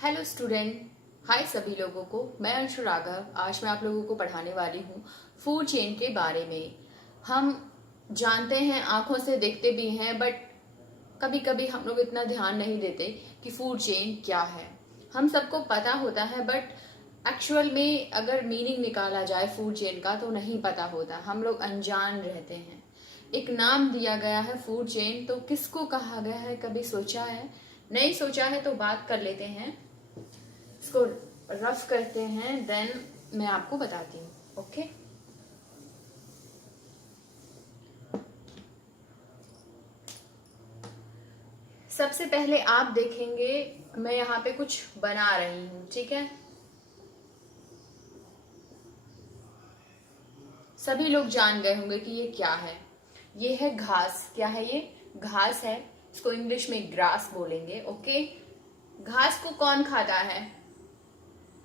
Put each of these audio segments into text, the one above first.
Hello student. हाय सभी लोगों को। मैं अंशु राघव। आज मैं आप लोगों को पढ़ाने वाली हूँ फूड चेन के बारे में। हम जानते हैं, आंखों से देखते भी हैं, बट कभी कभी हम लोग इतना ध्यान नहीं देते कि फूड चेन क्या है। हम सबको पता होता है, बट एक्चुअल में अगर मीनिंग निकाला जाए फूड चेन का तो नहीं पता होता। हम लोग अनजान रहते हैं। एक नाम दिया गया है फूड चेन, तो किसको कहा गया है कभी सोचा है? नहीं सोचा है तो बात कर लेते हैं, इसको रफ करते हैं, देन मैं आपको बताती हूँ। ओके, सबसे पहले आप देखेंगे मैं यहाँ पे कुछ बना रही हूँ, ठीक है। सभी लोग जान गए होंगे कि ये क्या है। ये है घास। क्या है ये? घास है। इसको इंग्लिश में ग्रास बोलेंगे। ओके, घास को कौन खाता है?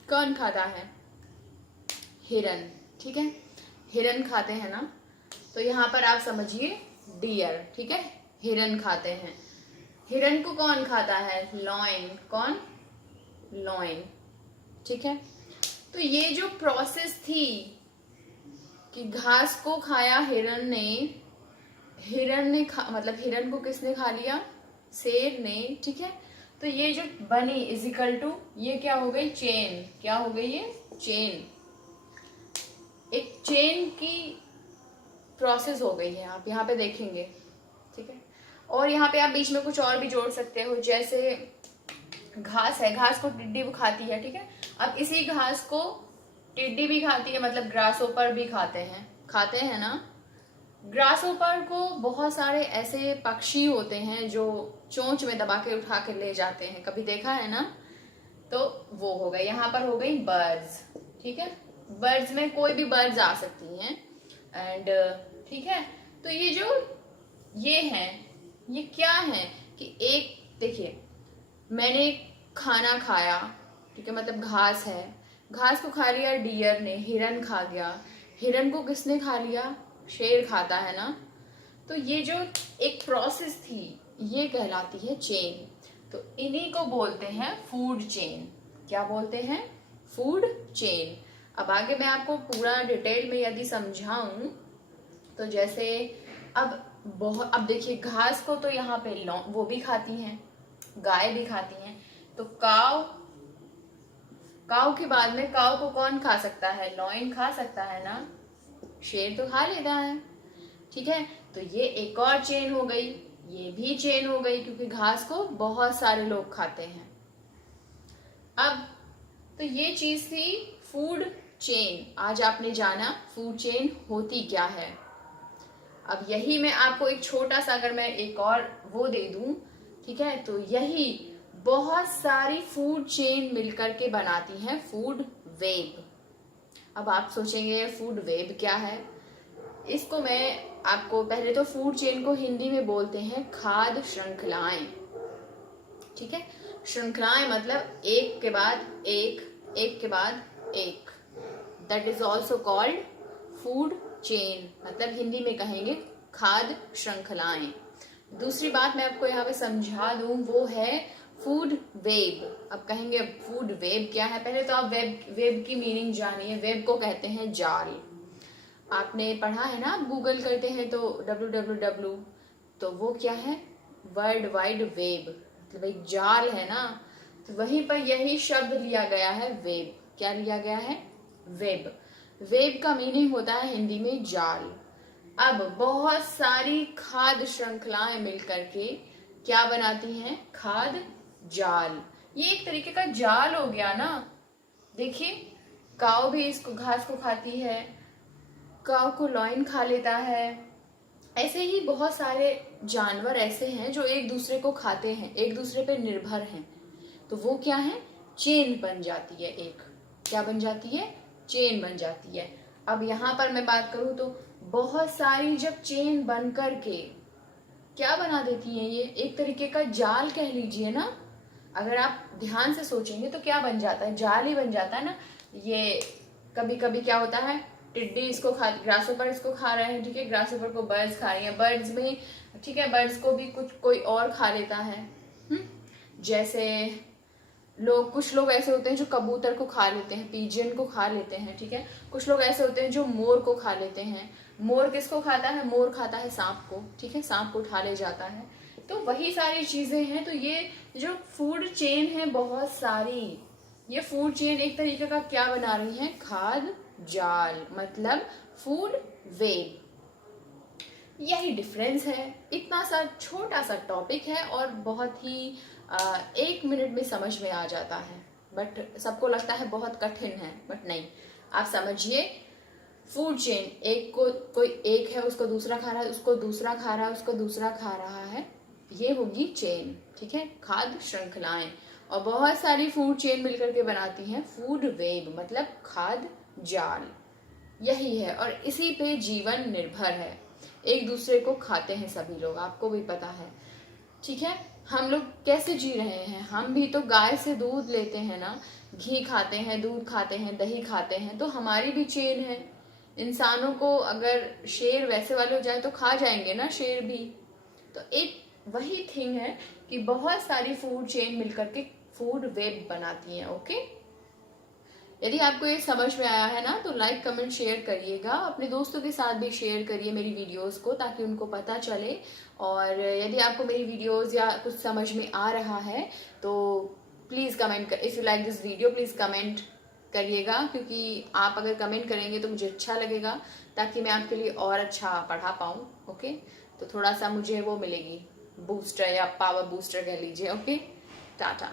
कौन खाता है? हिरन। ठीक है, हिरन खाते हैं ना। तो यहाँ पर आप समझिए डियर, ठीक है, हिरन खाते हैं। हिरन को कौन खाता है? लॉइन। कौन? लॉइन। ठीक है, तो ये जो प्रोसेस थी कि घास को खाया हिरन ने, मतलब हिरन को किसने खा लिया? शेर ने। ठीक है, तो ये जो बनी इजिकल टू, ये क्या हो गई? चेन। क्या हो गई? ये चेन। एक चेन की प्रोसेस हो गई है, आप यहाँ पे देखेंगे। ठीक है, और यहाँ पे आप बीच में कुछ और भी जोड़ सकते हो, जैसे घास है, घास को टिड्डी भी खाती है। ठीक है, अब इसी घास को टिड्डी भी खाती है, मतलब ग्रासोपर भी खाते हैं ना। ग्रासोपर को बहुत सारे ऐसे पक्षी होते हैं जो चोंच में दबा के उठा के ले जाते हैं, कभी देखा है ना। तो वो हो गई, यहाँ पर हो गई बर्ड्स। ठीक है, बर्ड्स में कोई भी बर्ड्स आ सकती हैं। एंड ठीक है, तो ये जो ये है, ये क्या है कि एक देखिए, मैंने खाना खाया, ठीक है, मतलब घास है, घास को खा लिया डियर ने, हिरन खा गया। हिरन को किसने खा लिया? शेर खाता है ना। तो ये जो एक प्रोसेस थी, ये कहलाती है चेन। तो इन्हीं को बोलते हैं फूड चेन। क्या बोलते हैं? Food chain. अब आगे मैं आपको पूरा डिटेल में यदि समझाऊं तो जैसे अब देखिए, घास को तो यहाँ पे वो भी खाती हैं, गाय भी खाती हैं। तो काव के बाद में काव को कौन खा सकता है? लॉइन खा सकता है ना। शेर तो खा लेता है। ठीक है, तो ये एक और चेन हो गई, ये भी चेन हो गई, क्योंकि घास को बहुत सारे लोग खाते हैं। अब तो ये चीज थी फूड चेन। आज आपने जाना फूड चेन होती क्या है। अब यही मैं आपको एक छोटा सा, अगर मैं एक और वो दे दूं, ठीक है, तो यही बहुत सारी फूड चेन मिलकर के बनाती हैं फूड वेब। अब आप सोचेंगे फूड वेब क्या है? इसको मैं आपको, पहले तो फूड चेन को हिंदी में बोलते हैं खाद्य श्रृंखलाएं। ठीक है, श्रृंखलाएं मतलब एक के बाद एक, एक के बाद एक। That is also called food chain, मतलब हिंदी में कहेंगे खाद्य श्रृंखलाएं। दूसरी बात मैं आपको यहाँ पे समझा दूं, वो है फूड वेब। अब कहेंगे फूड वेब क्या है? पहले तो आप वेब की मीनिंग जानिए। वेब को कहते हैं जाल। आपने पढ़ा है ना, आप गूगल करते हैं तो www, तो वो क्या है? वर्ल्ड वाइड वेब, मतलब एक जाल है ना। तो वहीं पर यही शब्द लिया गया है वेब। क्या लिया गया है? वेब। वेब का मीनिंग होता है हिंदी में जाल। अब बहुत सारी खाद्य श्रृंखलाएं मिलकर के क्या बनाती हैं? खाद्य जाल। ये एक तरीके का जाल हो गया ना। देखिए, काऊ भी इसको, घास को खाती है, काऊ को लॉइन खा लेता है। ऐसे ही बहुत सारे जानवर ऐसे हैं जो एक दूसरे को खाते हैं, एक दूसरे पे निर्भर हैं। तो वो क्या है? चेन बन जाती है एक। क्या बन जाती है? चेन बन जाती है। अब यहाँ पर मैं बात करूं तो बहुत सारी जब चेन बन कर के क्या बना देती है, ये एक तरीके का जाल कह लीजिए ना। अगर आप ध्यान से सोचेंगे तो क्या बन जाता है? जाल ही बन जाता है ना। ये कभी कभी क्या होता है, टिड्डी इसको खा, ग्रासोपर इसको खा रहे हैं, ठीक है, ग्रासोपर को बर्ड्स खा रही हैं, बर्ड्स में, ठीक है, बर्ड्स को भी कुछ कोई और खा लेता है। जैसे कुछ लोग ऐसे होते हैं जो कबूतर को खा लेते हैं, पिजियन को खा लेते हैं, ठीक है। कुछ लोग ऐसे होते हैं जो मोर को खा लेते हैं। मोर किसको खाता है? मोर खाता है सांप को, ठीक है, सांप को उठा ले जाता है। तो वही सारी चीजें हैं। तो ये जो फूड चेन है बहुत सारी, ये फूड चेन एक तरीके का क्या बना रही है? खाद्य जाल, मतलब फूड वेब। यही डिफरेंस है। इतना सा छोटा सा टॉपिक है और बहुत ही 1 मिनट में समझ में आ जाता है, बट सबको लगता है बहुत कठिन है, बट नहीं। आप समझिए, फूड चेन, एक को कोई एक है, उसको दूसरा खा रहा है, उसको दूसरा खा रहा है, उसको दूसरा खा रहा है, ये होगी चेन, ठीक है, खाद्य श्रृंखलाएं। और बहुत सारी फूड चेन मिलकर के बनाती हैं फूड वेब, मतलब खाद्य जाल। यही है और इसी पे जीवन निर्भर है। एक दूसरे को खाते हैं सभी लोग, आपको भी पता है, ठीक है। हम लोग कैसे जी रहे हैं? हम भी तो गाय से दूध लेते हैं ना, घी खाते हैं, दूध खाते हैं, दही खाते हैं, तो हमारी भी चेन है। इंसानों को अगर शेर वैसे वाले हो जाए तो खा जाएंगे ना शेर भी। तो एक वही थिंग है कि बहुत सारी फूड चेन मिलकर के फूड वेब बनाती हैं। ओके, यदि आपको ये समझ में आया है ना तो लाइक कमेंट शेयर करिएगा, अपने दोस्तों के साथ भी शेयर करिए मेरी वीडियोस को, ताकि उनको पता चले। और यदि आपको मेरी वीडियोस या कुछ समझ में आ रहा है तो प्लीज़ कमेंट कर, if you like this video please comment करिएगा, क्योंकि आप अगर कमेंट करेंगे तो मुझे अच्छा लगेगा, ताकि मैं आपके लिए और अच्छा पढ़ा पाऊँ। ओके, तो थोड़ा सा मुझे वो मिलेगी, बूस्टर या पावर बूस्टर कह लीजिए। ओके, टाटा।